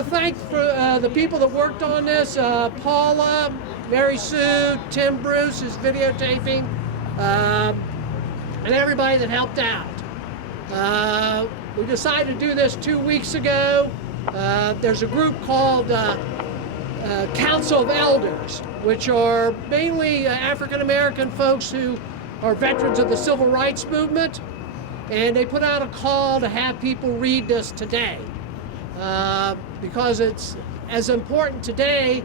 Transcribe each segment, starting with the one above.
want to thank the people that worked on this, Paula, Mary Sue, Tim Bruce is videotaping, and everybody that helped out. We decided to do this 2 weeks ago. There's a group called Council of Elders, which are mainly African American folks who are veterans of the Civil Rights Movement, and they put out a call to have people read this today because it's as important today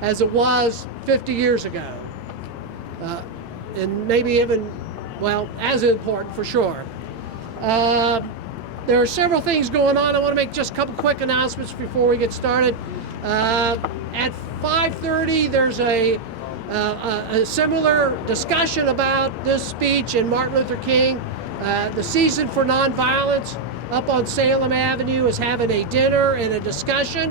as it was 50 years ago, and maybe even, well, as important for sure. There are several things going on. I want to make just a couple quick announcements before we get started. At 5:30, there's a similar discussion about this speech and Martin Luther King. The Season for Nonviolence up on Salem Avenue is having a dinner and a discussion,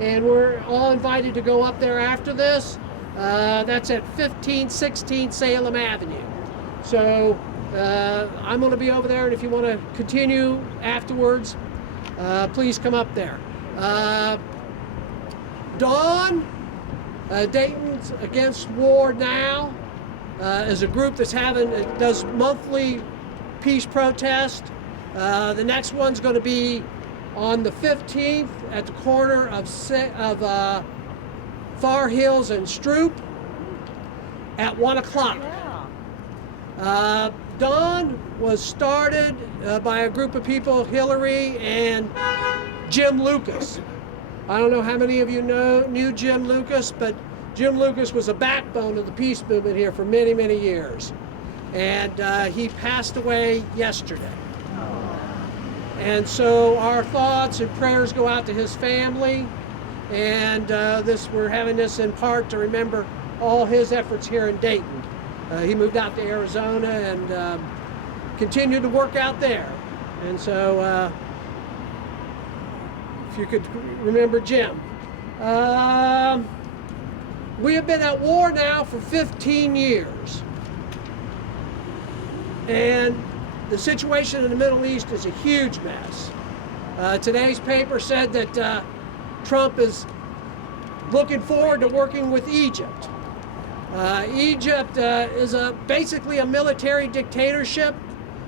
and we're all invited to go up there after this. That's at 1516 Salem Avenue. So I'm going to be over there, and if you want to continue afterwards, please come up there. Dawn, Dayton's Against War Now, is a group that's does monthly peace protest. The next one's going to be on the 15th at the corner of Far Hills and Stroop at 1 o'clock. Dawn was started by a group of people, Hillary and Jim Lucas. I don't know how many of you knew Jim Lucas, but Jim Lucas was a backbone of the peace movement here for many, many years. And he passed away yesterday. And so our thoughts and prayers go out to his family, and we're having this in part to remember all his efforts here in Dayton. He moved out to Arizona and continued to work out there. And so if you could remember Jim. We have been at war now for 15 years. And the situation in the Middle East is a huge mess. Today's paper said that Trump is looking forward to working with Egypt. Egypt is basically a military dictatorship.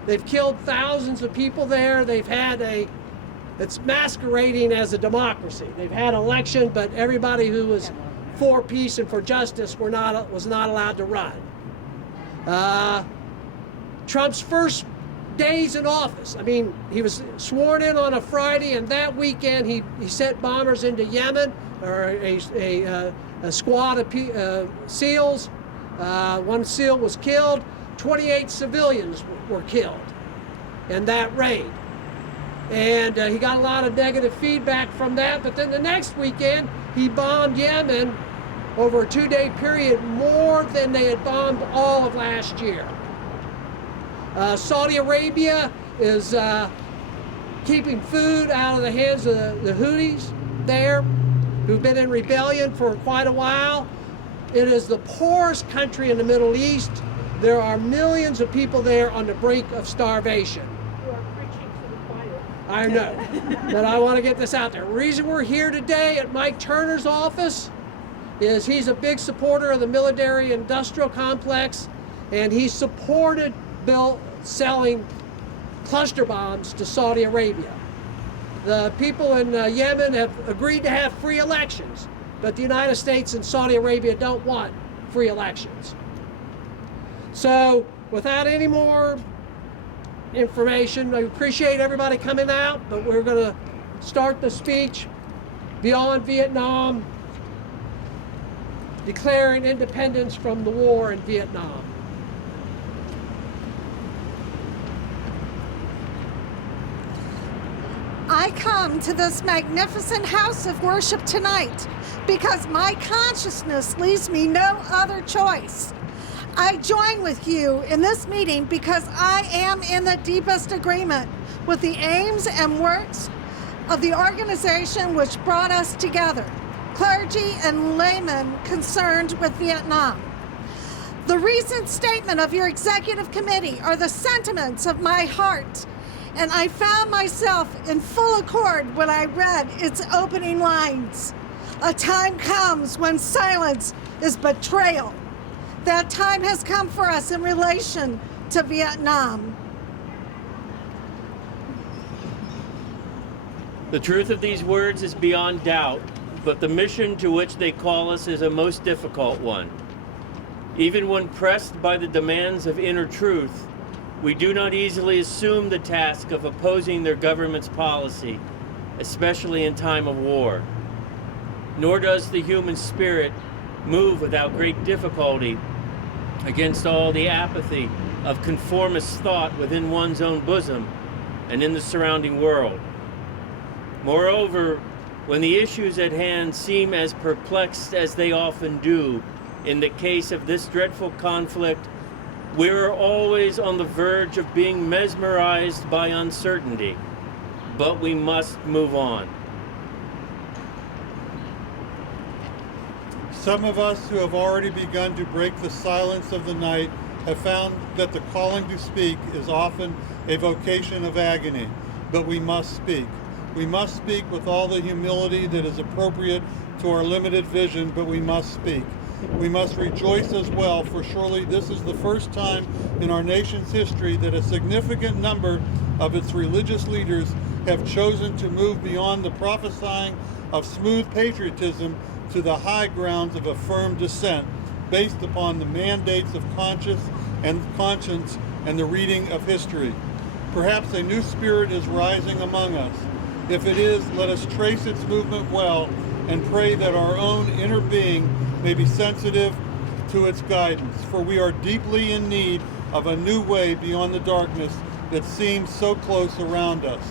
They've killed thousands of people there. They've had it's masquerading as a democracy. They've had election, but everybody who was for peace and for justice was not allowed to run. Trump's first days in office, I mean, he was sworn in on a Friday, and that weekend he sent bombers into Yemen, or a squad of SEALs. One SEAL was killed. 28 civilians were killed in that raid. And he got a lot of negative feedback from that. But then the next weekend, he bombed Yemen over a 2-day period more than they had bombed all of last year. Saudi Arabia is keeping food out of the hands of the Houthis there, who've been in rebellion for quite a while. It is the poorest country in the Middle East. There are millions of people there on the brink of starvation. You are preaching to the choir. I know, but I want to get this out there. The reason we're here today at Mike Turner's office is he's a big supporter of the military-industrial complex, and he supported selling cluster bombs to Saudi Arabia. The people in Yemen have agreed to have free elections, but the United States and Saudi Arabia don't want free elections. So, without any more information, I appreciate everybody coming out, but we're going to start the speech Beyond Vietnam, declaring independence from the war in Vietnam. I come to this magnificent house of worship tonight because my consciousness leaves me no other choice. I join with you in this meeting because I am in the deepest agreement with the aims and works of the organization which brought us together, clergy and laymen concerned with Vietnam. The recent statement of your executive committee are the sentiments of my heart and I found myself in full accord when I read its opening lines. A time comes when silence is betrayal. That time has come for us in relation to Vietnam. The truth of these words is beyond doubt, but the mission to which they call us is a most difficult one. Even when pressed by the demands of inner truth, we do not easily assume the task of opposing their government's policy, especially in time of war. Nor does the human spirit move without great difficulty against all the apathy of conformist thought within one's own bosom and in the surrounding world. Moreover, when the issues at hand seem as perplexed as they often do in the case of this dreadful conflict, we are always on the verge of being mesmerized by uncertainty, but we must move on. Some of us who have already begun to break the silence of the night have found that the calling to speak is often a vocation of agony, but we must speak. We must speak with all the humility that is appropriate to our limited vision, but we must speak. We must rejoice as well, for surely this is the first time in our nation's history that a significant number of its religious leaders have chosen to move beyond the prophesying of smooth patriotism to the high grounds of a firm dissent based upon the mandates of conscience and the reading of history. Perhaps a new spirit is rising among us. If it is, let us trace its movement well and pray that our own inner being may be sensitive to its guidance, for we are deeply in need of a new way beyond the darkness that seems so close around us.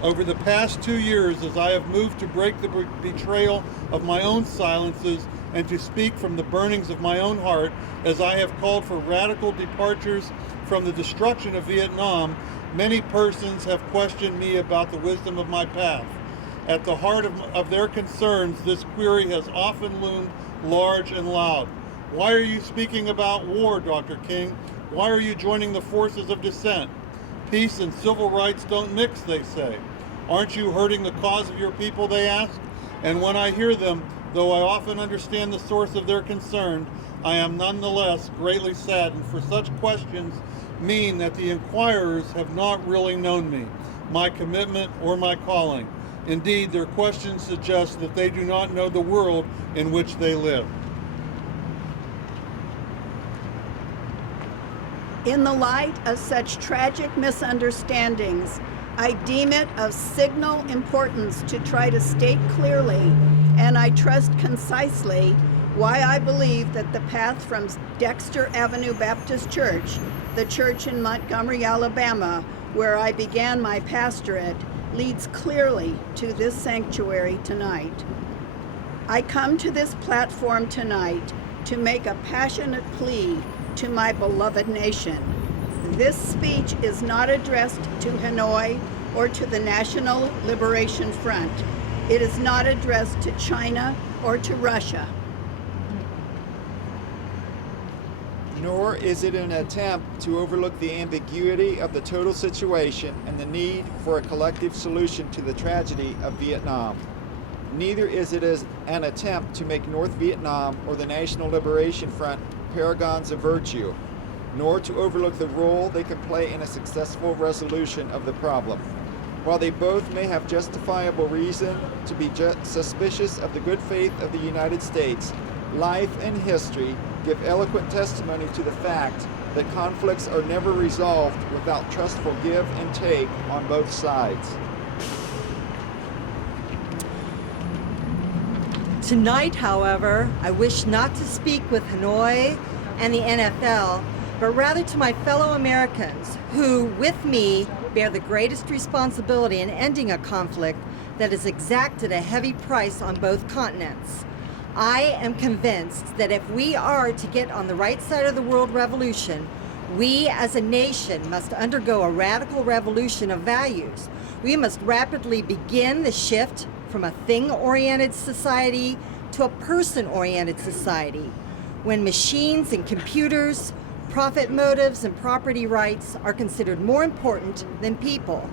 Over the past 2 years, as I have moved to break the betrayal of my own silences and to speak from the burnings of my own heart, as I have called for radical departures from the destruction of Vietnam, many persons have questioned me about the wisdom of my path. At the heart of their concerns, this query has often loomed large and loud. Why are you speaking about war, Dr. King? Why are you joining the forces of dissent? Peace and civil rights don't mix, they say. Aren't you hurting the cause of your people, they ask? And when I hear them, though I often understand the source of their concern, I am nonetheless greatly saddened, for such questions mean that the inquirers have not really known me, my commitment, or my calling. Indeed, their questions suggest that they do not know the world in which they live. In the light of such tragic misunderstandings, I deem it of signal importance to try to state clearly, and I trust concisely, why I believe that the path from Dexter Avenue Baptist Church, the church in Montgomery, Alabama, where I began my pastorate, leads clearly to this sanctuary tonight. I come to this platform tonight to make a passionate plea to my beloved nation. This speech is not addressed to Hanoi or to the National Liberation Front. It is not addressed to China or to Russia. Nor is it an attempt to overlook the ambiguity of the total situation and the need for a collective solution to the tragedy of Vietnam. Neither is it as an attempt to make North Vietnam or the National Liberation Front paragons of virtue, nor to overlook the role they can play in a successful resolution of the problem. While they both may have justifiable reason to be suspicious of the good faith of the United States, life and history give eloquent testimony to the fact that conflicts are never resolved without trustful give and take on both sides. Tonight, however, I wish not to speak with Hanoi and the NFL, but rather to my fellow Americans who, with me, bear the greatest responsibility in ending a conflict that has exacted a heavy price on both continents. I am convinced that if we are to get on the right side of the world revolution, we as a nation must undergo a radical revolution of values. We must rapidly begin the shift from a thing-oriented society to a person-oriented society. When machines and computers, Profit motives and property rights are considered more important than people.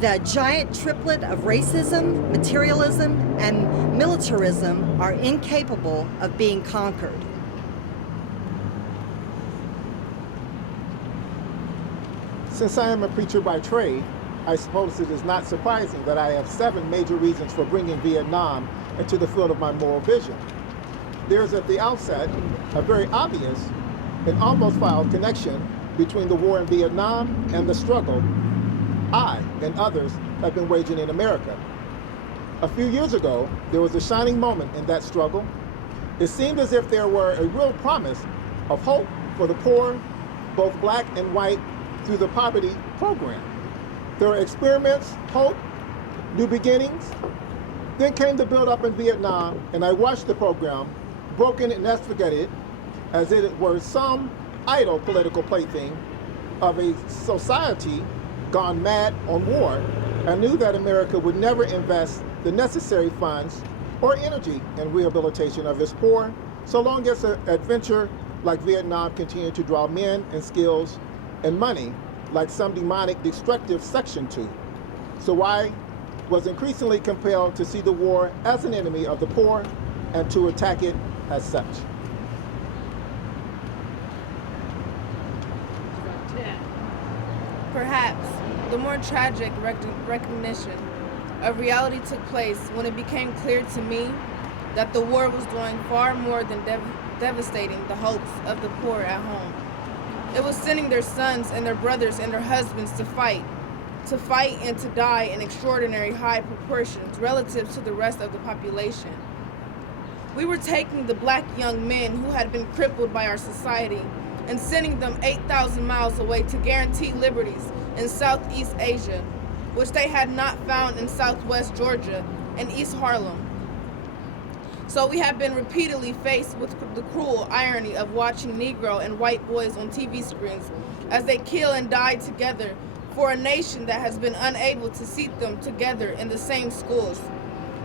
The giant triplet of racism, materialism, and militarism are incapable of being conquered. Since I am a preacher by trade, I suppose it is not surprising that I have 7 major reasons for bringing Vietnam into the field of my moral vision. There is at the outset a very obvious and almost foul connection between the war in Vietnam and the struggle I and others have been waging in America. A few years ago, there was a shining moment in that struggle. It seemed as if there were a real promise of hope for the poor, both black and white, through the poverty program. There were experiments, hope, new beginnings. Then came the build-up in Vietnam, and I watched the program, broken and extricated as if it were some idle political plaything of a society gone mad on war, and knew that America would never invest the necessary funds or energy in rehabilitation of its poor, so long as an adventure like Vietnam continued to draw men and skills and money like some demonic destructive Section 2. So I was increasingly compelled to see the war as an enemy of the poor and to attack it as such. Perhaps the more tragic recognition of reality took place when it became clear to me that the war was doing far more than devastating the hopes of the poor at home. It was sending their sons and their brothers and their husbands to fight and to die in extraordinary high proportions relative to the rest of the population. We were taking the black young men who had been crippled by our society and sending them 8,000 miles away to guarantee liberties in Southeast Asia, which they had not found in Southwest Georgia and East Harlem. So we have been repeatedly faced with the cruel irony of watching Negro and white boys on TV screens as they kill and die together for a nation that has been unable to seat them together in the same schools.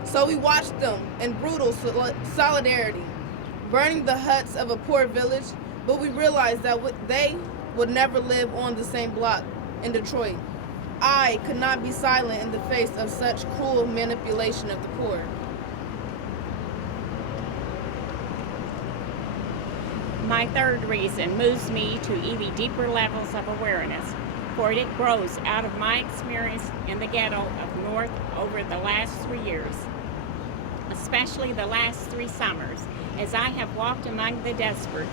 So we watched them in brutal solidarity, burning the huts of a poor village, but we realized that they would never live on the same block in Detroit. I could not be silent in the face of such cruel manipulation of the poor. My third reason moves me to even deeper levels of awareness, for it grows out of my experience in the ghetto of North over the last 3 years, especially the last 3 summers. As I have walked among the desperate,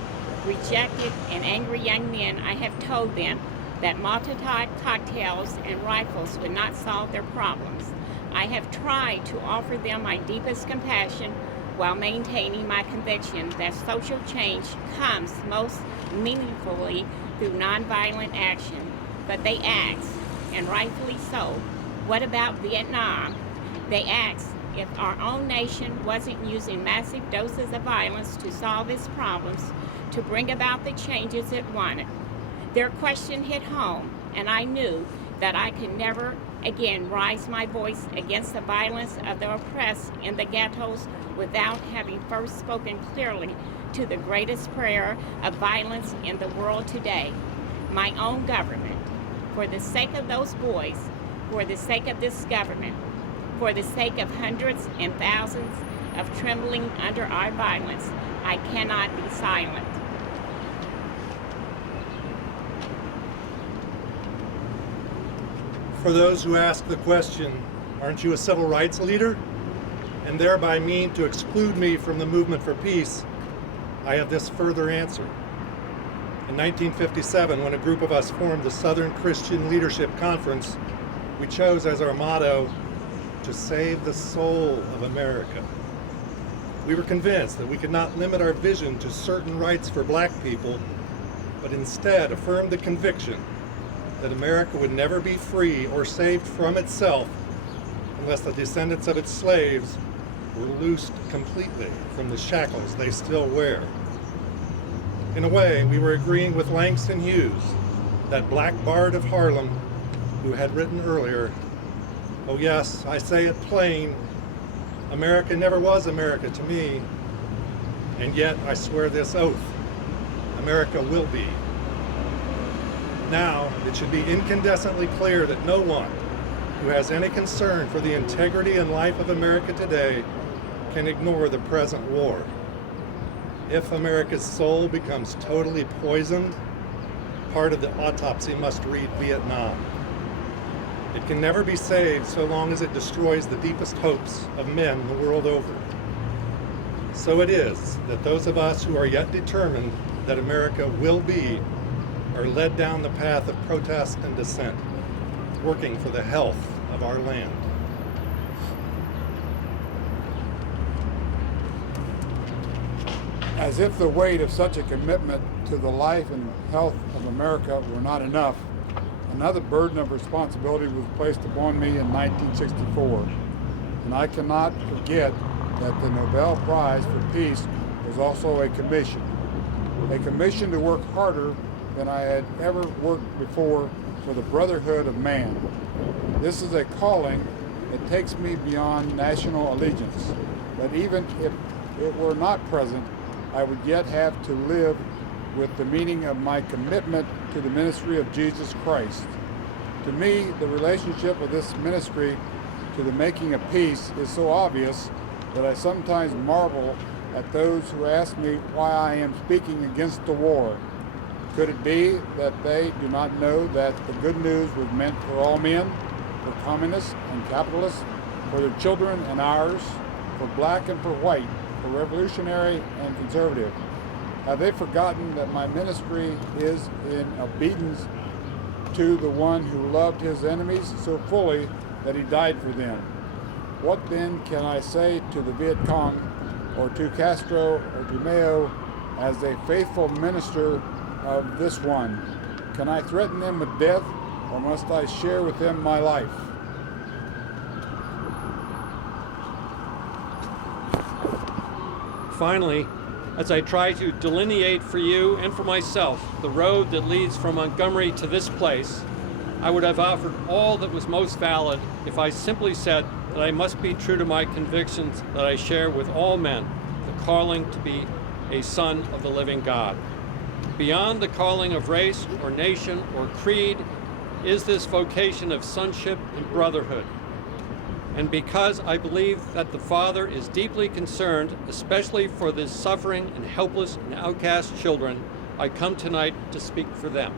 rejected, and angry young men, I have told them that Molotov cocktails and rifles would not solve their problems. I have tried to offer them my deepest compassion while maintaining my conviction that social change comes most meaningfully through nonviolent action. But they ask, and rightfully so, what about Vietnam? They ask if our own nation wasn't using massive doses of violence to solve its problems, to bring about the changes it wanted. Their question hit home, and I knew that I could never again raise my voice against the violence of the oppressed in the ghettos without having first spoken clearly to the greatest prayer of violence in the world today, my own government. For the sake of those boys, for the sake of this government, for the sake of hundreds and thousands of trembling under our violence, I cannot be silent. For those who ask the question, aren't you a civil rights leader? And thereby mean to exclude me from the movement for peace, I have this further answer. In 1957, when a group of us formed the Southern Christian Leadership Conference, we chose as our motto, to save the soul of America. We were convinced that we could not limit our vision to certain rights for black people, but instead affirmed the conviction that America would never be free or saved from itself unless the descendants of its slaves were loosed completely from the shackles they still wear. In a way, we were agreeing with Langston Hughes, that black bard of Harlem, who had written earlier, "Oh yes, I say it plain, America never was America to me, and yet I swear this oath, America will be Now, it should be incandescently clear that no one who has any concern for the integrity and life of America today can ignore the present war. If America's soul becomes totally poisoned, part of the autopsy must read Vietnam. It can never be saved so long as it destroys the deepest hopes of men the world over. So it is that those of us who are yet determined that America will be are led down the path of protest and dissent, working for the health of our land. As if the weight of such a commitment to the life and health of America were not enough, another burden of responsibility was placed upon me in 1964. And I cannot forget that the Nobel Prize for Peace was also a commission to work harder than I had ever worked before for the brotherhood of man. This is a calling that takes me beyond national allegiance, but even if it were not present, I would yet have to live with the meaning of my commitment to the ministry of Jesus Christ. To me, the relationship of this ministry to the making of peace is so obvious that I sometimes marvel at those who ask me why I am speaking against the war. Could it be that they do not know that the good news was meant for all men, for communists and capitalists, for their children and ours, for black and for white, for revolutionary and conservative? Have they forgotten that my ministry is in obedience to the one who loved his enemies so fully that he died for them? What then can I say to the Viet Cong or to Castro or to Mayo as a faithful minister of this one? Can I threaten them with death, or must I share with them my life? Finally, as I try to delineate for you and for myself the road that leads from Montgomery to this place, I would have offered all that was most valid if I simply said that I must be true to my convictions that I share with all men, the calling to be a son of the living God. Beyond the calling of race or nation or creed is this vocation of sonship and brotherhood. And because I believe that the Father is deeply concerned, especially for the suffering and helpless and outcast children, I come tonight to speak for them.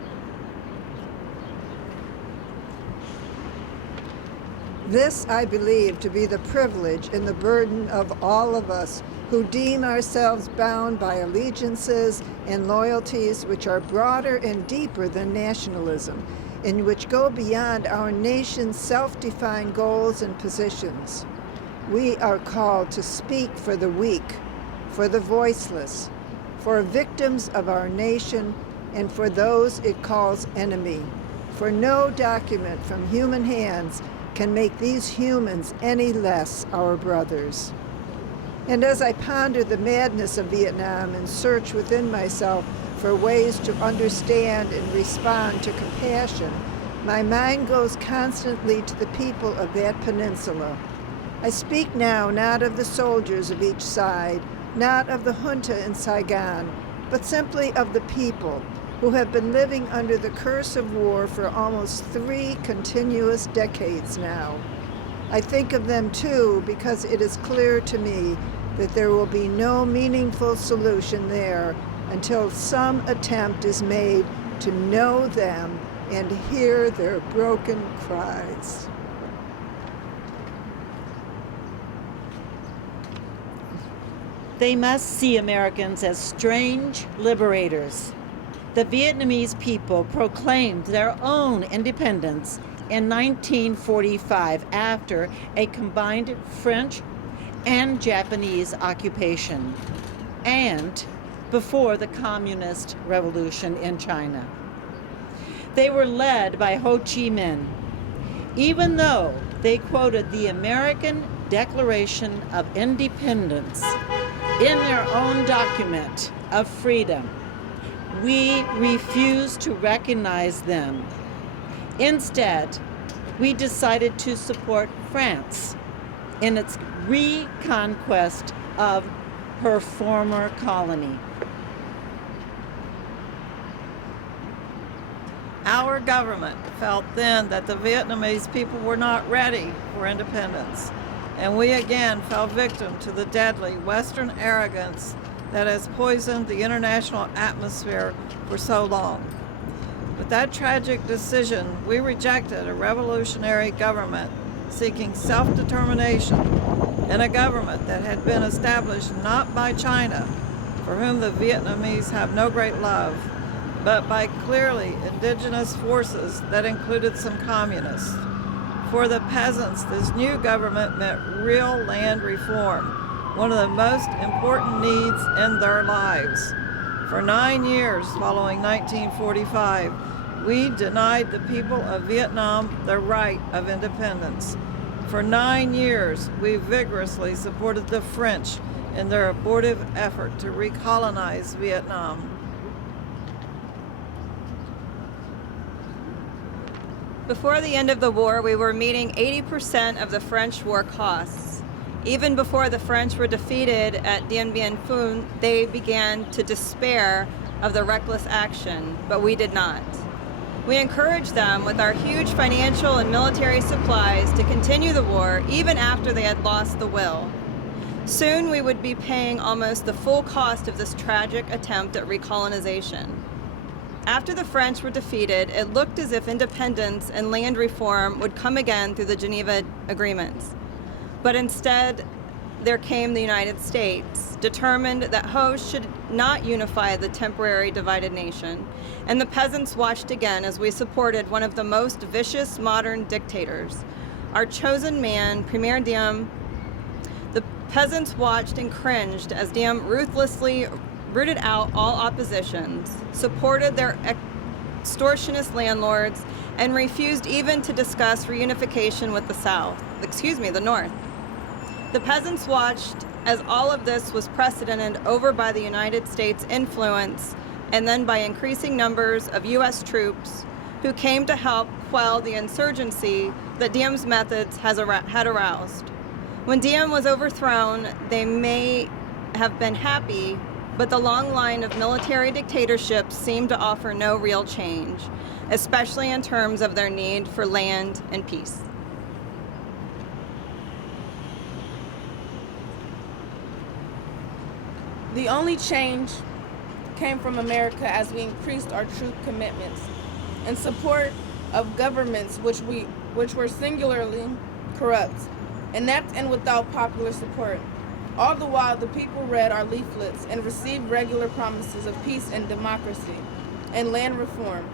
This I believe to be the privilege and the burden of all of us who deem ourselves bound by allegiances and loyalties which are broader and deeper than nationalism, and which go beyond our nation's self-defined goals and positions. We are called to speak for the weak, for the voiceless, for victims of our nation, and for those it calls enemy. For no document from human hands can make these humans any less our brothers. And as I ponder the madness of Vietnam and search within myself for ways to understand and respond to compassion, my mind goes constantly to the people of that peninsula. I speak now not of the soldiers of each side, not of the junta in Saigon, but simply of the people who have been living under the curse of war for almost 3 continuous decades now. I think of them too because it is clear to me that there will be no meaningful solution there until some attempt is made to know them and hear their broken cries. They must see Americans as strange liberators. The Vietnamese people proclaimed their own independence in 1945 after a combined French and Japanese occupation, and before the Communist Revolution in China. They were led by Ho Chi Minh, even though they quoted the American Declaration of Independence in their own document of freedom. We refuse to recognize them. Instead, we decided to support France in its reconquest of her former colony. Our government felt then that the Vietnamese people were not ready for independence, and we again fell victim to the deadly Western arrogance that has poisoned the international atmosphere for so long. With that tragic decision, we rejected a revolutionary government seeking self-determination and a government that had been established not by China, for whom the Vietnamese have no great love, but by clearly indigenous forces that included some communists. For the peasants, this new government meant real land reform, one of the most important needs in their lives. For 9 years following 1945, we denied the people of Vietnam the right of independence. For 9 years, we vigorously supported the French in their abortive effort to recolonize Vietnam. Before the end of the war, we were meeting 80% of the French war costs. Even before the French were defeated at Dien Bien Phu, they began to despair of the reckless action, but we did not. We encouraged them with our huge financial and military supplies to continue the war even after they had lost the will. Soon we would be paying almost the full cost of this tragic attempt at recolonization. After the French were defeated, it looked as if independence and land reform would come again through the Geneva Agreements. But instead, there came the United States, determined that hosts should not unify the temporary divided nation, and the peasants watched again as we supported one of the most vicious modern dictators, our chosen man, Premier Diem. The peasants watched and cringed as Diem ruthlessly rooted out all oppositions, supported their extortionist landlords, and refused even to discuss reunification with the North. The peasants watched as all of this was precedented over by the United States' influence and then by increasing numbers of U.S. troops who came to help quell the insurgency that Diem's methods had aroused. When Diem was overthrown, they may have been happy, but the long line of military dictatorships seemed to offer no real change, especially in terms of their need for land and peace. The only change came from America as we increased our troop commitments in support of governments which were singularly corrupt, inept, and without popular support. All the while, the people read our leaflets and received regular promises of peace and democracy and land reform.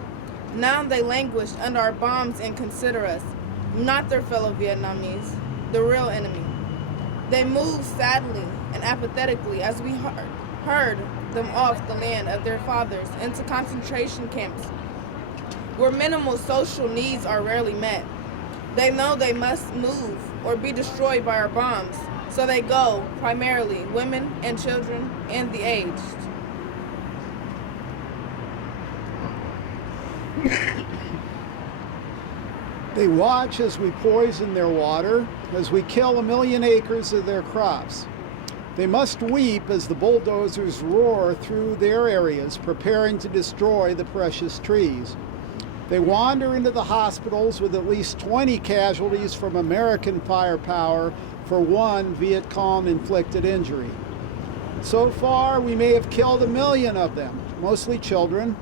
Now they languish under our bombs and consider us not their fellow Vietnamese, the real enemy. They moved sadly and apathetically as we heard them off the land of their fathers into concentration camps where minimal social needs are rarely met. They know they must move or be destroyed by our bombs. So they go, primarily women and children and the aged. They watch as we poison their water, as we kill 1 million acres of their crops. They must weep as the bulldozers roar through their areas, preparing to destroy the precious trees. They wander into the hospitals with at least 20 casualties from American firepower for one Viet Cong inflicted injury. So far, we may have killed 1 million of them, mostly children.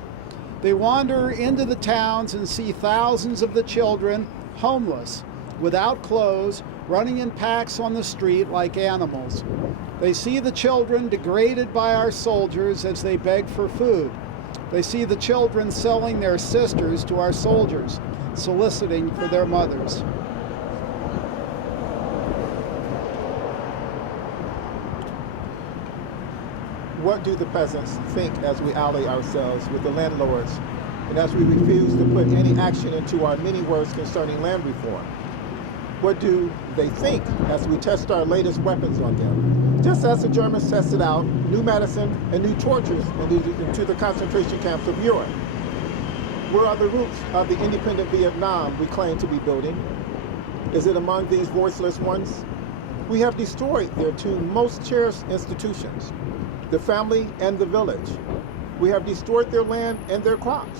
They wander into the towns and see thousands of the children homeless, without clothes, running in packs on the street like animals. They see the children degraded by our soldiers as they beg for food. They see the children selling their sisters to our soldiers, soliciting for their mothers. What do the peasants think as we ally ourselves with the landlords and as we refuse to put any action into our many words concerning land reform? What do they think as we test our latest weapons on them? Just as the Germans tested out new medicine and new tortures into the concentration camps of Europe. Where are the roots of the independent Vietnam we claim to be building? Is it among these voiceless ones? We have destroyed their two most cherished institutions, the family and the village. We have destroyed their land and their crops.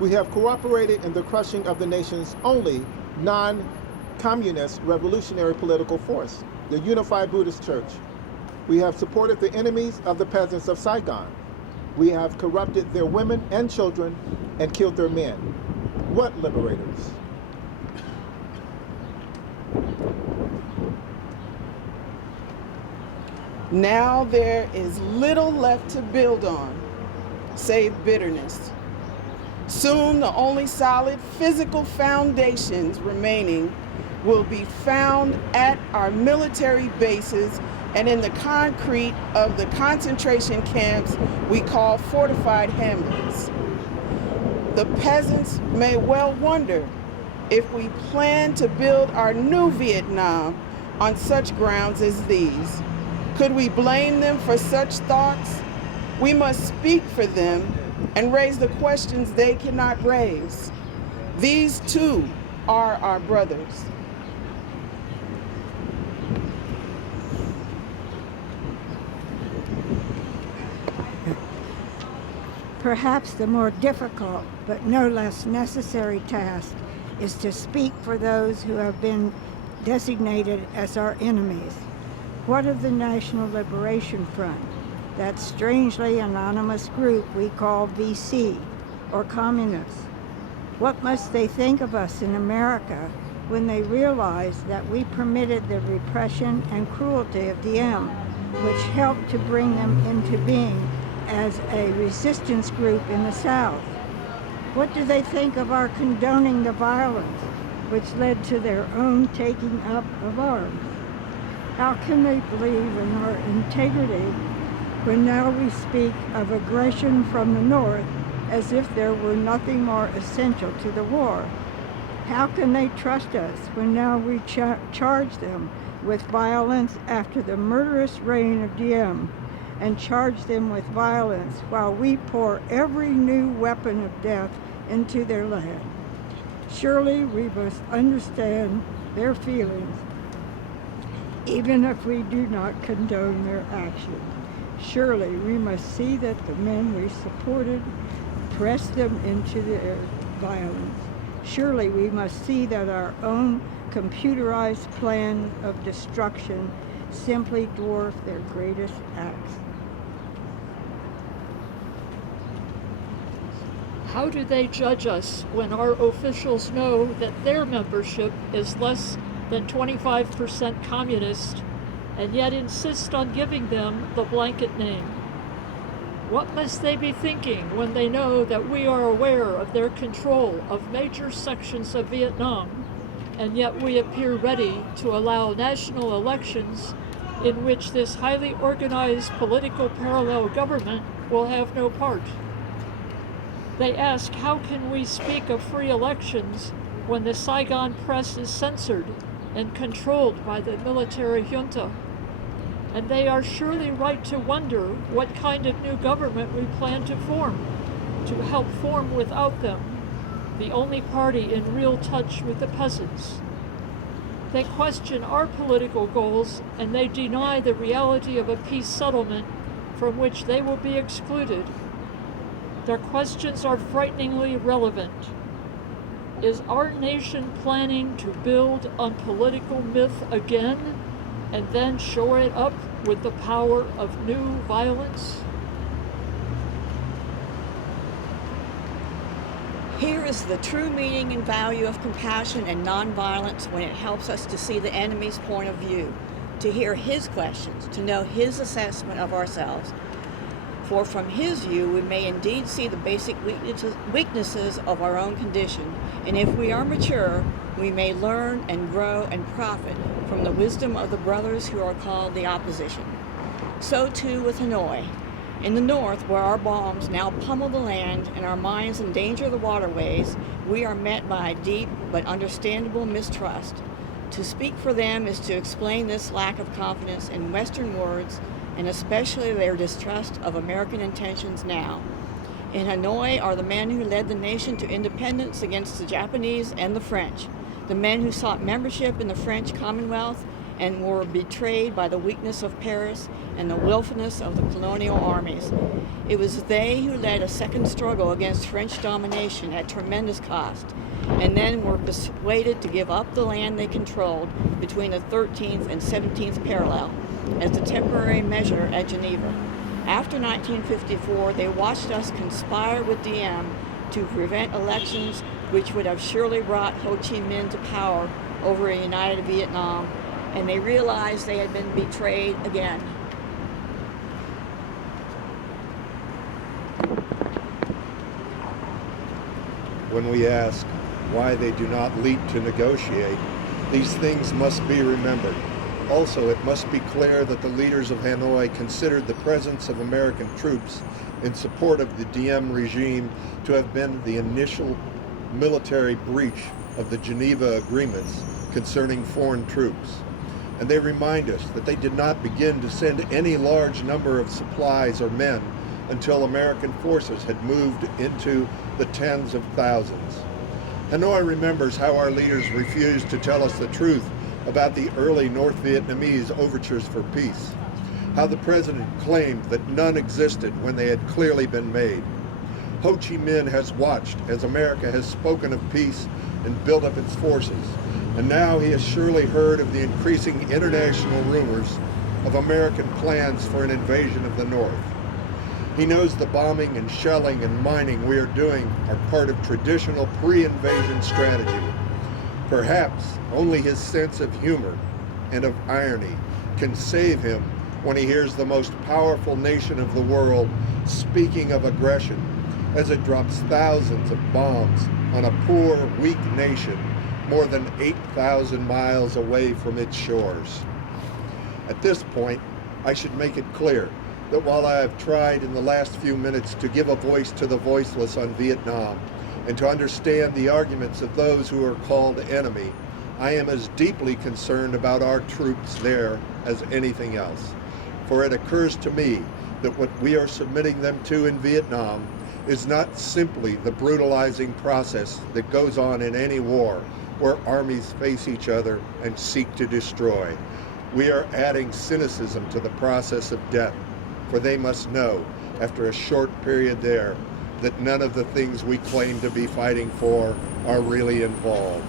We have cooperated in the crushing of the nation's only non-communist revolutionary political force, the Unified Buddhist Church. We have supported the enemies of the peasants of Saigon. We have corrupted their women and children and killed their men. What liberators? Now there is little left to build on, save bitterness. Soon the only solid physical foundations remaining will be found at our military bases and in the concrete of the concentration camps we call fortified hamlets. The peasants may well wonder if we plan to build our new Vietnam on such grounds as these. Could we blame them for such thoughts? We must speak for them and raise the questions they cannot raise. These too are our brothers. Perhaps the more difficult, but no less necessary task is to speak for those who have been designated as our enemies. What of the National Liberation Front, that strangely anonymous group we call VC, or communists? What must they think of us in America when they realize that we permitted the repression and cruelty of Diem, which helped to bring them into being as a resistance group in the South? What do they think of our condoning the violence which led to their own taking up of arms? How can they believe in our integrity when now we speak of aggression from the North as if there were nothing more essential to the war? How can they trust us when now we charge them with violence after the murderous reign of Diem, and charge them with violence while we pour every new weapon of death into their land? Surely we must understand their feelings, even if we do not condone their actions. Surely we must see that the men we supported pressed them into their violence. Surely we must see that our own computerized plan of destruction simply dwarf their greatest acts. How do they judge us when our officials know that their membership is less than 25% communist and yet insist on giving them the blanket name? What must they be thinking when they know that we are aware of their control of major sections of Vietnam, and yet we appear ready to allow national elections in which this highly organized political parallel government will have no part? They ask, how can we speak of free elections when the Saigon press is censored and controlled by the military junta? And they are surely right to wonder what kind of new government we plan to form, to help form without them, the only party in real touch with the peasants. They question our political goals, and they deny the reality of a peace settlement from which they will be excluded. Their questions are frighteningly relevant. Is our nation planning to build on political myth again and then shore it up with the power of new violence? Here is the true meaning and value of compassion and nonviolence when it helps us to see the enemy's point of view, to hear his questions, to know his assessment of ourselves. For from his view, we may indeed see the basic weaknesses of our own condition, and if we are mature, we may learn and grow and profit from the wisdom of the brothers who are called the opposition. So too with Hanoi. In the north, where our bombs now pummel the land and our mines endanger the waterways, we are met by a deep but understandable mistrust. To speak for them is to explain this lack of confidence in Western words, and especially their distrust of American intentions now. In Hanoi are the men who led the nation to independence against the Japanese and the French, the men who sought membership in the French Commonwealth and were betrayed by the weakness of Paris and the willfulness of the colonial armies. It was they who led a second struggle against French domination at tremendous cost, and then were persuaded to give up the land they controlled between the 13th and 17th parallel as a temporary measure at Geneva. After 1954, they watched us conspire with Diem to prevent elections which would have surely brought Ho Chi Minh to power over a united Vietnam, and they realized they had been betrayed again. When we ask why they do not leap to negotiate, these things must be remembered. Also, it must be clear that the leaders of Hanoi considered the presence of American troops in support of the Diem regime to have been the initial military breach of the Geneva agreements concerning foreign troops. And they remind us that they did not begin to send any large number of supplies or men until American forces had moved into the tens of thousands. Hanoi remembers how our leaders refused to tell us the truth about the early North Vietnamese overtures for peace, how the president claimed that none existed when they had clearly been made. Ho Chi Minh has watched as America has spoken of peace and built up its forces, and now he has surely heard of the increasing international rumors of American plans for an invasion of the North. He knows the bombing and shelling and mining we are doing are part of traditional pre-invasion strategy. Perhaps only his sense of humor and of irony can save him when he hears the most powerful nation of the world speaking of aggression as it drops thousands of bombs on a poor, weak nation more than 8,000 miles away from its shores. At this point, I should make it clear that while I have tried in the last few minutes to give a voice to the voiceless on Vietnam and to understand the arguments of those who are called enemy, I am as deeply concerned about our troops there as anything else. For it occurs to me that what we are submitting them to in Vietnam is not simply the brutalizing process that goes on in any war where armies face each other and seek to destroy. We are adding cynicism to the process of death, for they must know, after a short period there, that none of the things we claim to be fighting for are really involved.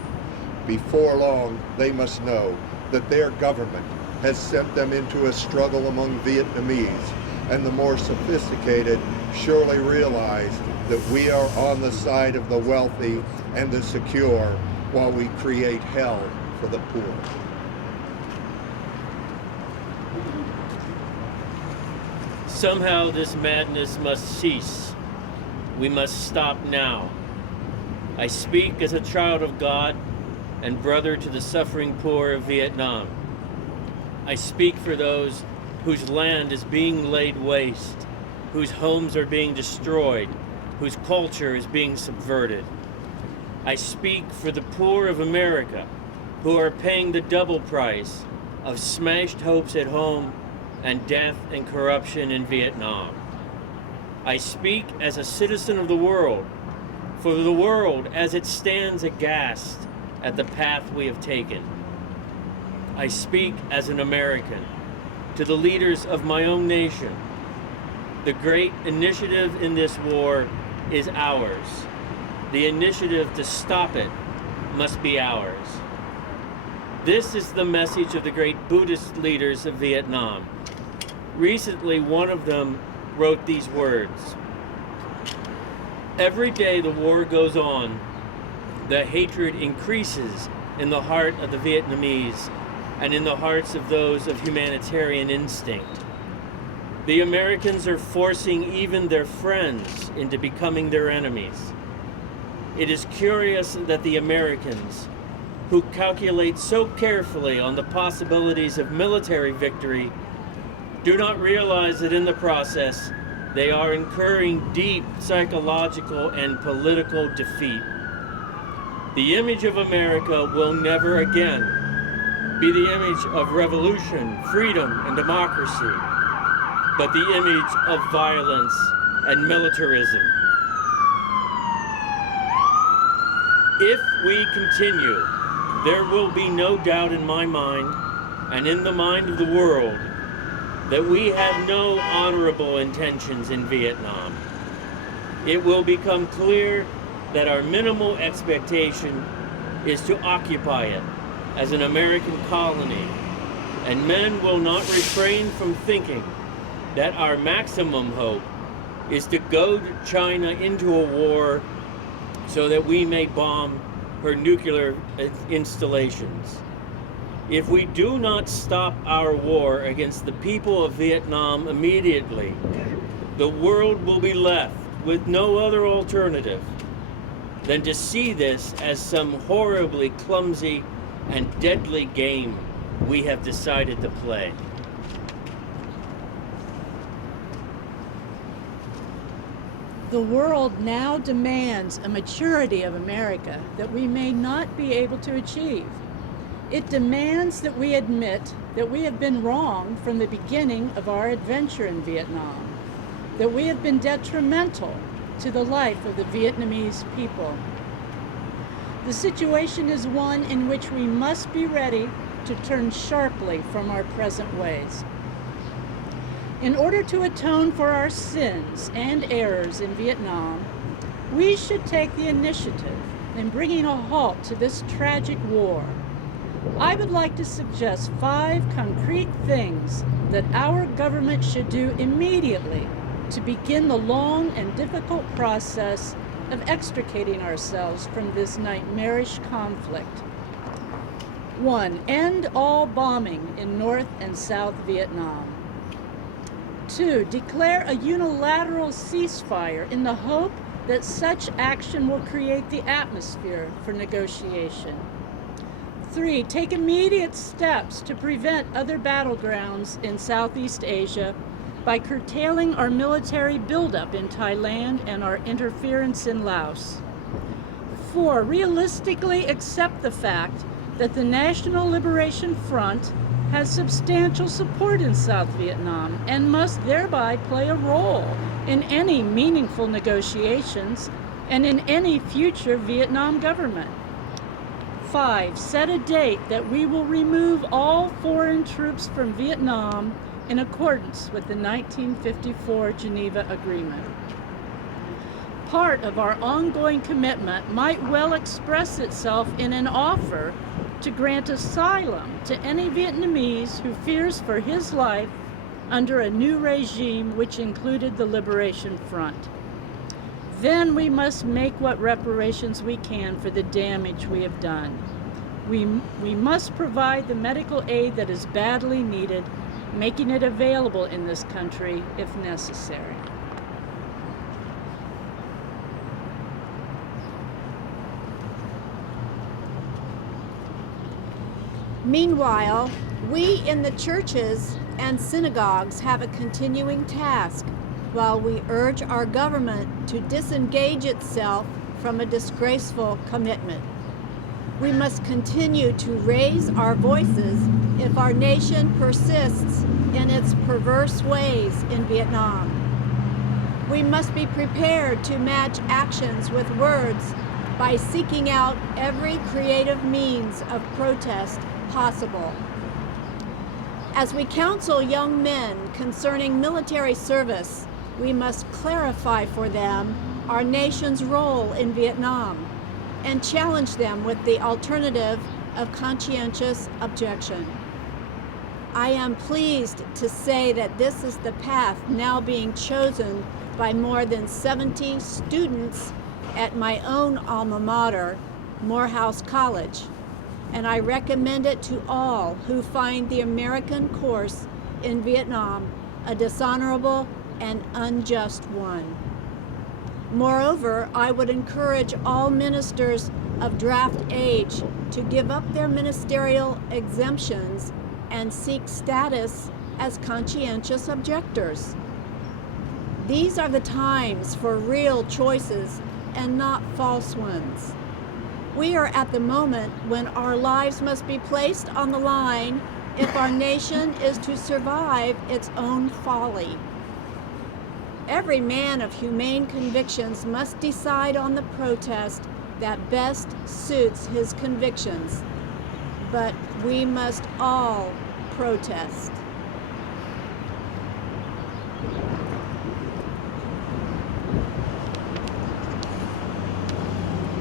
Before long, they must know that their government has sent them into a struggle among Vietnamese, and the more sophisticated surely realize that we are on the side of the wealthy and the secure while we create hell for the poor. Somehow this madness must cease. We must stop now. I speak as a child of God and brother to the suffering poor of Vietnam. I speak for those whose land is being laid waste, whose homes are being destroyed, whose culture is being subverted. I speak for the poor of America who are paying the double price of smashed hopes at home and death and corruption in Vietnam. I speak as a citizen of the world, for the world as it stands aghast at the path we have taken. I speak as an American to the leaders of my own nation. The great initiative in this war is ours. The initiative to stop it must be ours. This is the message of the great Buddhist leaders of Vietnam. Recently, one of them wrote these words: "Every day the war goes on, the hatred increases in the heart of the Vietnamese and in the hearts of those of humanitarian instinct. The Americans are forcing even their friends into becoming their enemies. It is curious that the Americans, who calculate so carefully on the possibilities of military victory, do not realize that in the process they are incurring deep psychological and political defeat. The image of America will never again be the image of revolution, freedom, and democracy, but the image of violence and militarism. If we continue, there will be no doubt in my mind and in the mind of the world that we have no honorable intentions in Vietnam, it will become clear that our minimal expectation is to occupy it as an American colony, and men will not refrain from thinking that our maximum hope is to goad China into a war so that we may bomb her nuclear installations. If we do not stop our war against the people of Vietnam immediately, the world will be left with no other alternative than to see this as some horribly clumsy and deadly game we have decided to play. The world now demands a maturity of America that we may not be able to achieve. It demands that we admit that we have been wrong from the beginning of our adventure in Vietnam, that we have been detrimental to the life of the Vietnamese people. The situation is one in which we must be ready to turn sharply from our present ways. In order to atone for our sins and errors in Vietnam, we should take the initiative in bringing a halt to this tragic war. I would like to suggest 5 concrete things that our government should do immediately to begin the long and difficult process of extricating ourselves from this nightmarish conflict. 1. End all bombing in North and South Vietnam. 2. Declare a unilateral ceasefire in the hope that such action will create the atmosphere for negotiation. 3. Take immediate steps to prevent other battlegrounds in Southeast Asia by curtailing our military buildup in Thailand and our interference in Laos. 4. Realistically accept the fact that the National Liberation Front has substantial support in South Vietnam and must thereby play a role in any meaningful negotiations and in any future Vietnam government. 5. Set a date that we will remove all foreign troops from Vietnam in accordance with the 1954 Geneva Agreement. Part of our ongoing commitment might well express itself in an offer to grant asylum to any Vietnamese who fears for his life under a new regime which included the Liberation Front. Then we must make what reparations we can for the damage we have done. We must provide the medical aid that is badly needed, making it available in this country if necessary. Meanwhile, we in the churches and synagogues have a continuing task while we urge our government to disengage itself from a disgraceful commitment. We must continue to raise our voices if our nation persists in its perverse ways in Vietnam. We must be prepared to match actions with words by seeking out every creative means of protest possible. As we counsel young men concerning military service, we must clarify for them our nation's role in Vietnam and challenge them with the alternative of conscientious objection. I am pleased to say that this is the path now being chosen by more than 70 students at my own alma mater, Morehouse College, and I recommend it to all who find the American course in Vietnam a dishonorable and unjust one. Moreover, I would encourage all ministers of draft age to give up their ministerial exemptions and seek status as conscientious objectors. These are the times for real choices and not false ones. We are at the moment when our lives must be placed on the line if our nation is to survive its own folly. Every man of humane convictions must decide on the protest that best suits his convictions. But we must all protest.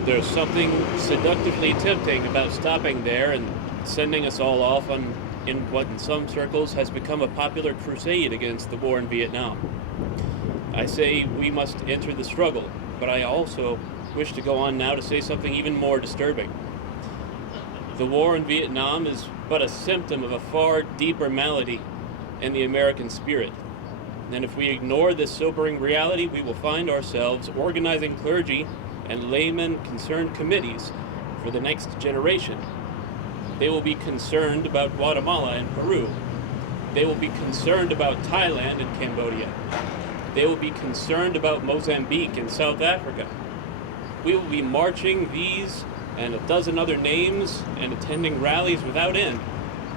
There's something seductively tempting about stopping there and sending us all off in what in some circles has become a popular crusade against the war in Vietnam. I say we must enter the struggle, but I also wish to go on now to say something even more disturbing. The war in Vietnam is but a symptom of a far deeper malady in the American spirit. And if we ignore this sobering reality, we will find ourselves organizing clergy and laymen concerned committees for the next generation. They will be concerned about Guatemala and Peru. They will be concerned about Thailand and Cambodia. They will be concerned about Mozambique and South Africa. We will be marching these and a dozen other names and attending rallies without end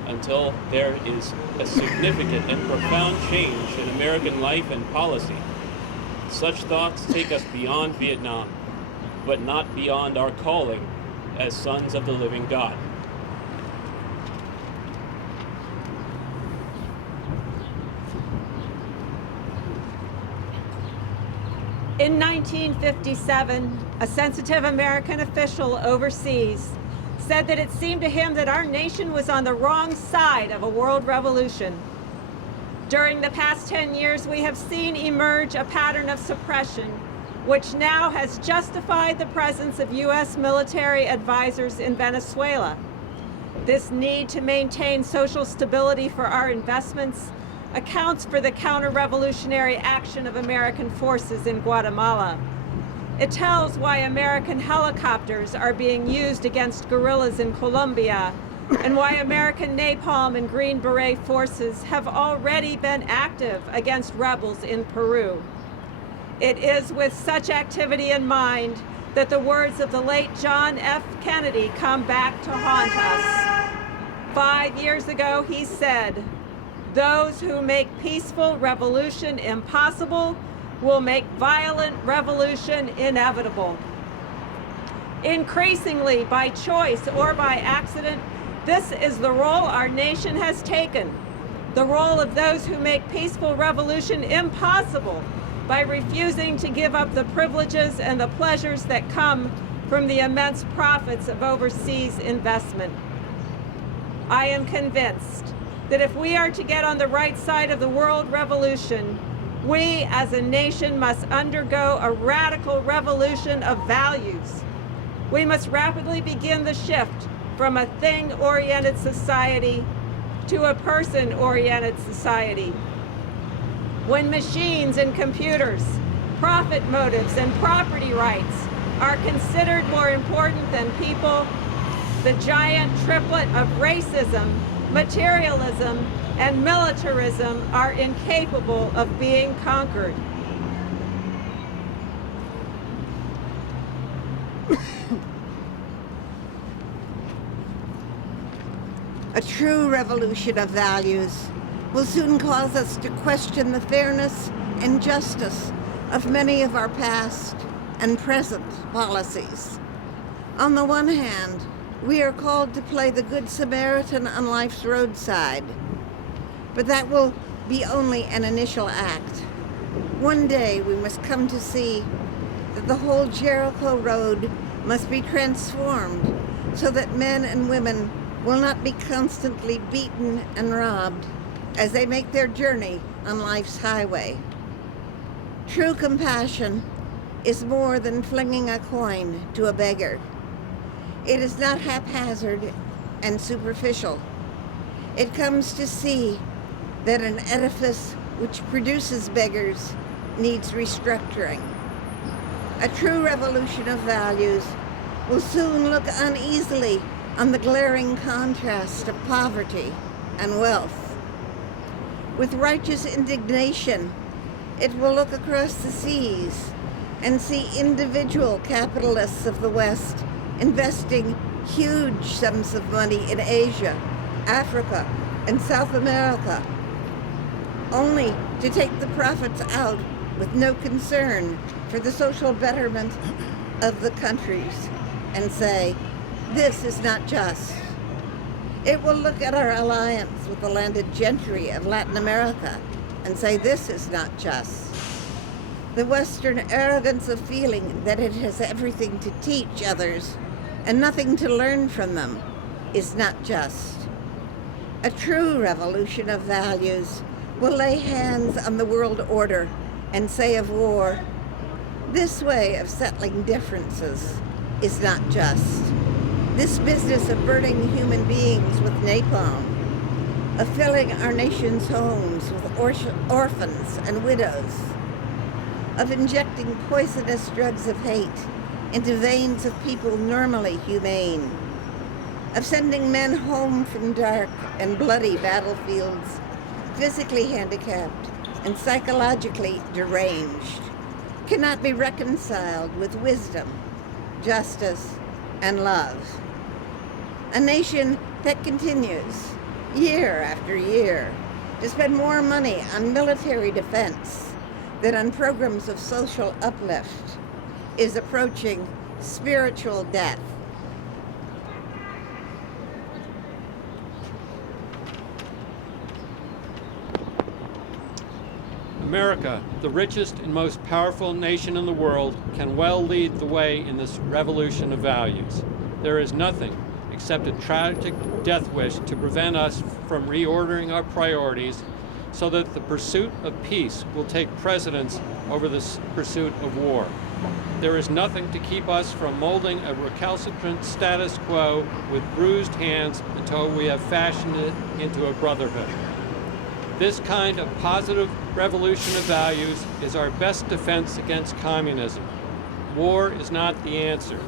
until there is a significant and profound change in American life and policy. Such thoughts take us beyond Vietnam, but not beyond our calling as sons of the living God. In 1957, a sensitive American official overseas said that it seemed to him that our nation was on the wrong side of a world revolution. During the past 10 years, we have seen emerge a pattern of suppression, which now has justified the presence of U.S. military advisors in Venezuela. This need to maintain social stability for our investments accounts for the counter-revolutionary action of American forces in Guatemala. It tells why American helicopters are being used against guerrillas in Colombia, and why American napalm and Green Beret forces have already been active against rebels in Peru. It is with such activity in mind that the words of the late John F. Kennedy come back to haunt us. 5 years ago, he said, "Those who make peaceful revolution impossible will make violent revolution inevitable." Increasingly, by choice or by accident, this is the role our nation has taken, the role of those who make peaceful revolution impossible by refusing to give up the privileges and the pleasures that come from the immense profits of overseas investment. I am convinced that if we are to get on the right side of the world revolution, we as a nation must undergo a radical revolution of values. We must rapidly begin the shift from a thing-oriented society to a person-oriented society. When machines and computers, profit motives, and property rights are considered more important than people, the giant triplet of racism, materialism, and militarism are incapable of being conquered. A true revolution of values will soon cause us to question the fairness and justice of many of our past and present policies. On the one hand, we are called to play the Good Samaritan on life's roadside, but that will be only an initial act. One day we must come to see that the whole Jericho Road must be transformed so that men and women will not be constantly beaten and robbed as they make their journey on life's highway. True compassion is more than flinging a coin to a beggar. It is not haphazard and superficial. It comes to see that an edifice which produces beggars needs restructuring. A true revolution of values will soon look uneasily on the glaring contrast of poverty and wealth. With righteous indignation, it will look across the seas and see individual capitalists of the West investing huge sums of money in Asia, Africa, and South America, only to take the profits out with no concern for the social betterment of the countries and say, this is not just. It will look at our alliance with the landed gentry of Latin America and say this is not just. The Western arrogance of feeling that it has everything to teach others and nothing to learn from them is not just. A true revolution of values will lay hands on the world order and say of war, this way of settling differences is not just. This business of burning human beings with napalm, of filling our nation's homes with orphans and widows, of injecting poisonous drugs of hate into veins of people normally humane, of sending men home from dark and bloody battlefields, physically handicapped and psychologically deranged, cannot be reconciled with wisdom, justice, and love. A nation that continues, year after year, to spend more money on military defense than on programs of social uplift is approaching spiritual death. America, the richest and most powerful nation in the world, can well lead the way in this revolution of values. There is nothing except a tragic death wish to prevent us from reordering our priorities so that the pursuit of peace will take precedence over the pursuit of war. There is nothing to keep us from molding a recalcitrant status quo with bruised hands until we have fashioned it into a brotherhood. This kind of positive revolution of values is our best defense against communism. War is not the answer.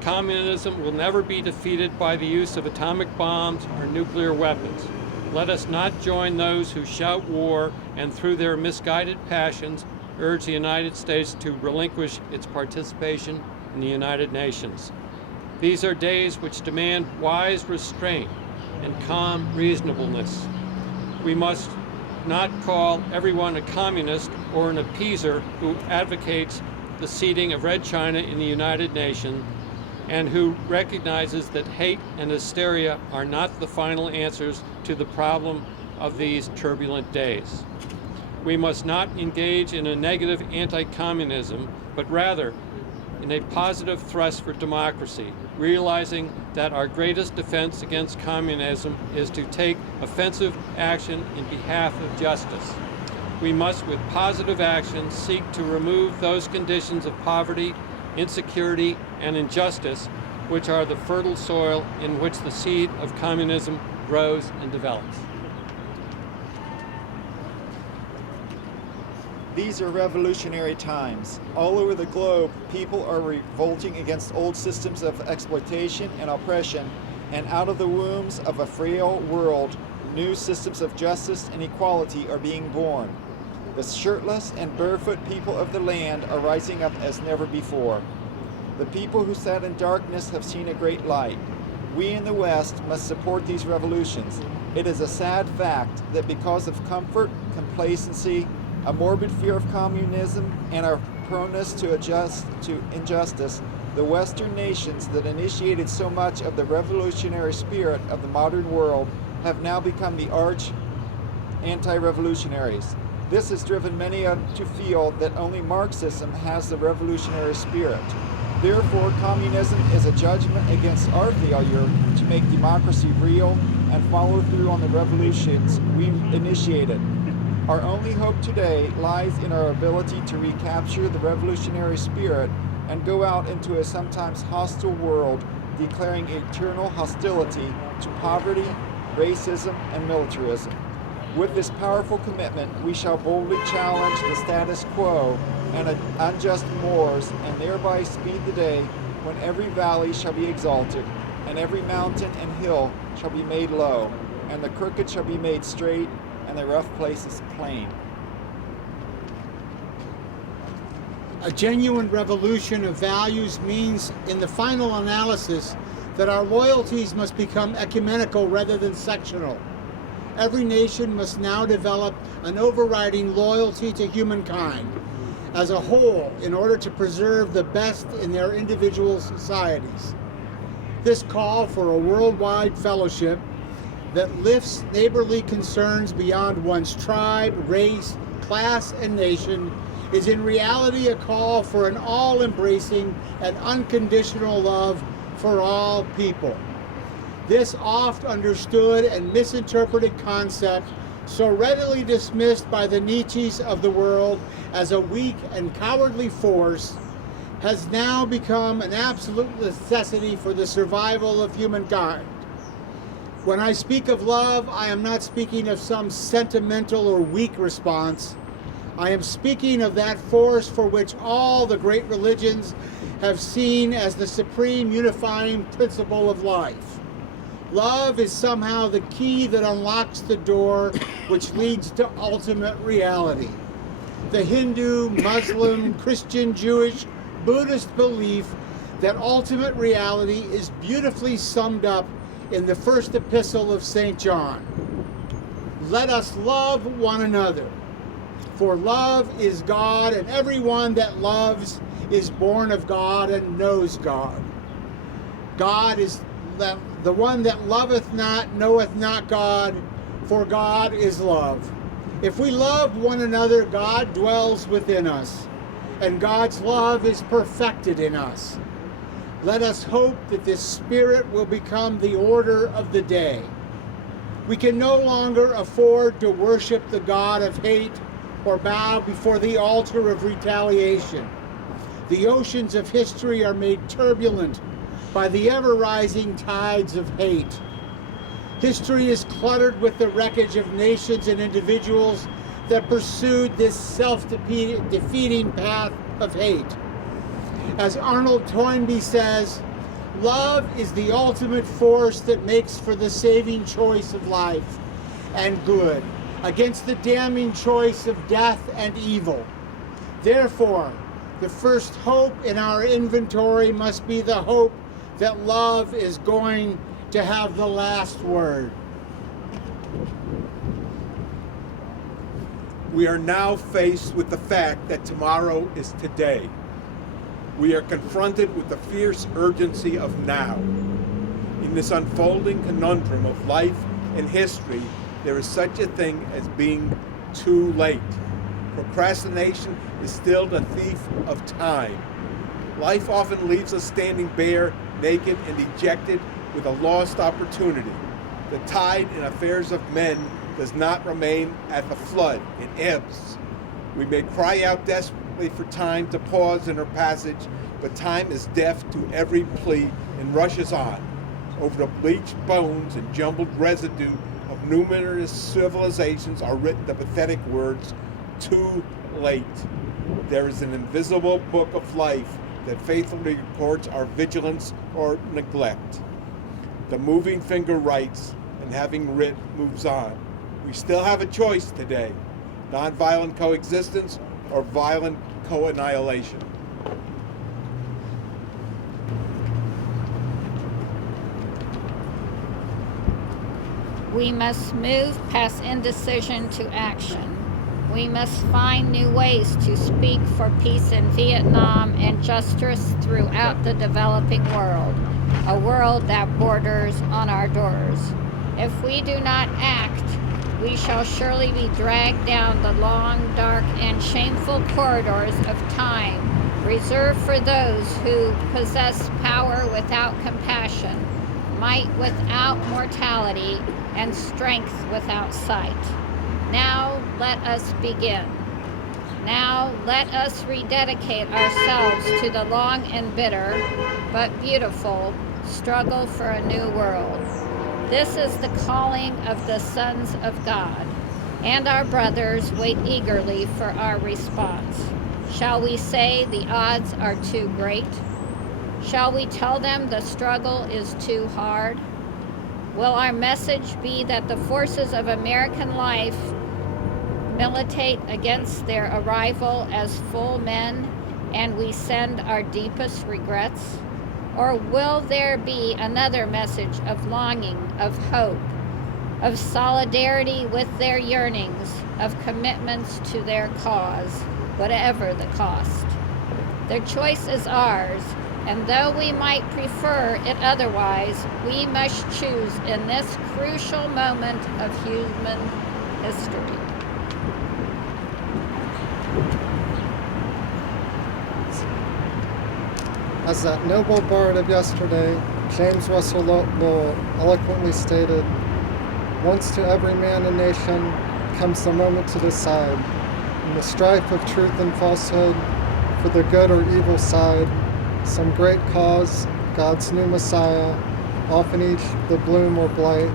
Communism will never be defeated by the use of atomic bombs or nuclear weapons. Let us not join those who shout war and through their misguided passions urge the United States to relinquish its participation in the United Nations. These are days which demand wise restraint and calm reasonableness. We must not call everyone a communist or an appeaser who advocates the seating of Red China in the United Nations and who recognizes that hate and hysteria are not the final answers to the problem of these turbulent days. We must not engage in a negative anti-communism, but rather in a positive thrust for democracy, realizing that our greatest defense against communism is to take offensive action in behalf of justice. We must, with positive action, seek to remove those conditions of poverty, insecurity, and injustice which are the fertile soil in which the seed of communism grows and develops. These are revolutionary times. All over the globe, people are revolting against old systems of exploitation and oppression, and out of the wombs of a frail world, new systems of justice and equality are being born. The shirtless and barefoot people of the land are rising up as never before. The people who sat in darkness have seen a great light. We in the West must support these revolutions. It is a sad fact that because of comfort, complacency, a morbid fear of communism, and our proneness to adjust to injustice, the Western nations that initiated so much of the revolutionary spirit of the modern world have now become the arch anti-revolutionaries. This has driven many to feel that only Marxism has the revolutionary spirit. Therefore, communism is a judgment against our failure to make democracy real and follow through on the revolutions we initiated. Our only hope today lies in our ability to recapture the revolutionary spirit and go out into a sometimes hostile world, declaring eternal hostility to poverty, racism, and militarism. With this powerful commitment, we shall boldly challenge the status quo and unjust mores, and thereby speed the day when every valley shall be exalted, and every mountain and hill shall be made low, and the crooked shall be made straight, and the rough places plain. A genuine revolution of values means, in the final analysis, that our loyalties must become ecumenical rather than sectional. Every nation must now develop an overriding loyalty to humankind as a whole in order to preserve the best in their individual societies. This call for a worldwide fellowship that lifts neighborly concerns beyond one's tribe, race, class, and nation is in reality a call for an all-embracing and unconditional love for all people. This oft understood and misinterpreted concept, so readily dismissed by the Nietzsches of the world as a weak and cowardly force, has now become an absolute necessity for the survival of humankind. When I speak of love, I am not speaking of some sentimental or weak response. I am speaking of that force for which all the great religions have seen as the supreme unifying principle of life. Love is somehow the key that unlocks the door which leads to ultimate reality. The Hindu, Muslim, Christian, Jewish, Buddhist belief that ultimate reality is beautifully summed up in the first epistle of St. John. Let us love one another, for love is God, and everyone that loves is born of God and knows God. God is the one that loveth not, knoweth not God, for God is love. If we love one another, God dwells within us, and God's love is perfected in us. Let us hope that this spirit will become the order of the day. We can no longer afford to worship the God of hate or bow before the altar of retaliation. The oceans of history are made turbulent by the ever-rising tides of hate. History is cluttered with the wreckage of nations and individuals that pursued this self-defeating path of hate. As Arnold Toynbee says, love is the ultimate force that makes for the saving choice of life and good against the damning choice of death and evil. Therefore, the first hope in our inventory must be the hope that love is going to have the last word. We are now faced with the fact that tomorrow is today. We are confronted with the fierce urgency of now. In this unfolding conundrum of life and history, there is such a thing as being too late. Procrastination is still the thief of time. Life often leaves us standing bare, naked, and dejected with a lost opportunity. The tide in affairs of men does not remain at the flood, it ebbs. We may cry out desperately for time to pause in her passage, but time is deaf to every plea and rushes on. Over the bleached bones and jumbled residue of numerous civilizations are written the pathetic words, too late. There is an invisible book of life that faithfully records our vigilance or neglect. The moving finger writes, and having writ, moves on. We still have a choice today, nonviolent coexistence or violent co-annihilation. We must move past indecision to action. We must find new ways to speak for peace in Vietnam and justice throughout the developing world, a world that borders on our doors. If we do not act, we shall surely be dragged down the long, dark, and shameful corridors of time reserved for those who possess power without compassion, might without mortality, and strength without sight. Now let us begin. Now let us rededicate ourselves to the long and bitter, but beautiful, struggle for a new world. This is the calling of the sons of God, and our brothers wait eagerly for our response. Shall we say the odds are too great? Shall we tell them the struggle is too hard? Will our message be that the forces of American life militate against their arrival as full men, and we send our deepest regrets? Or will there be another message of longing, of hope, of solidarity with their yearnings, of commitments to their cause, whatever the cost? Their choice is ours, And though we might prefer it otherwise, we must choose in this crucial moment of human history. As that noble bard of yesterday, James Russell Lowell, eloquently stated, once to every man and nation comes the moment to decide, in the strife of truth and falsehood, for the good or evil side, some great cause, God's new Messiah, often each the bloom or blight,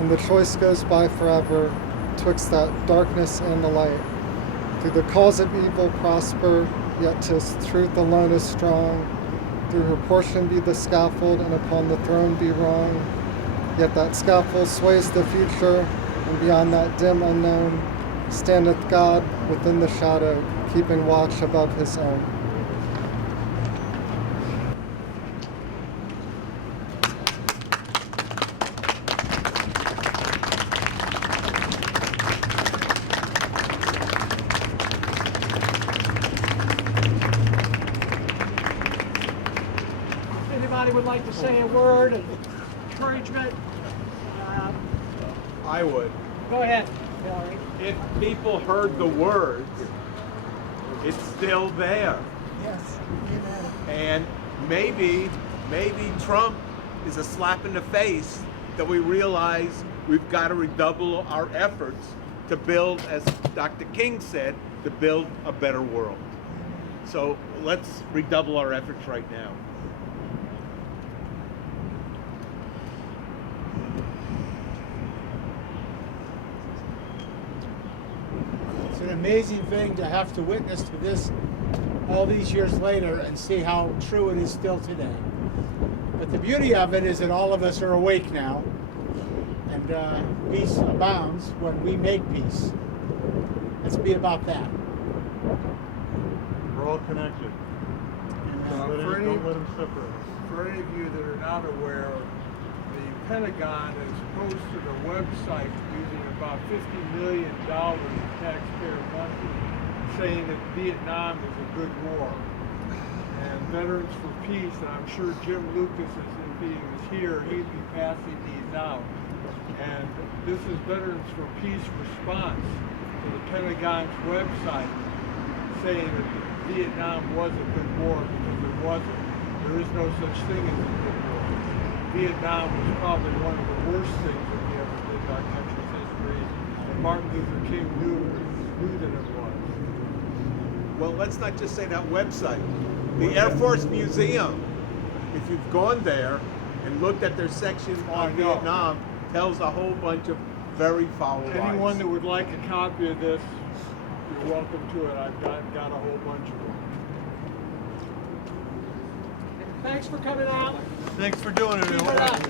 and the choice goes by forever, twixt that darkness and the light. Through the cause of evil prosper, yet 'tis truth alone is strong. Through her portion be the scaffold, and upon the throne be wrong. Yet that scaffold sways the future, and beyond that dim unknown standeth God within the shadow, keeping watch above his own. Anybody would like to say a word of encouragement? I would. Go ahead, Hillary. If people heard the words, it's still there. Yes. And maybe Trump is a slap in the face that we realize we've got to redouble our efforts to build, as Dr. King said, to build a better world. So let's redouble our efforts right now. It's an amazing thing to have to witness to this all these years later and see how true it is still today. But the beauty of it is that all of us are awake now, and peace abounds when we make peace. Let's be about that. We're all connected. Don't let them separate. For any of you that are not aware, the Pentagon has posted a website using about $50 million of taxpayer money saying that Vietnam is a good war. And Veterans for Peace, and I'm sure Jim Lucas, if he was here, he'd be passing these out. And this is Veterans for Peace response to the Pentagon's website saying that Vietnam was a good war, because it wasn't. There is no such thing as a good war. Vietnam was probably one of the worst things that we ever did in our country's history, and Martin Luther King knew that it was. Well, let's not just say that website. The Air Force Museum, if you've gone there and looked at their section on Vietnam, tells a whole bunch of very foul lies. Anyone that would like a copy of this, you're welcome to it. I've got a whole bunch of them. Thanks for coming out. Thanks for doing it. Keep it up.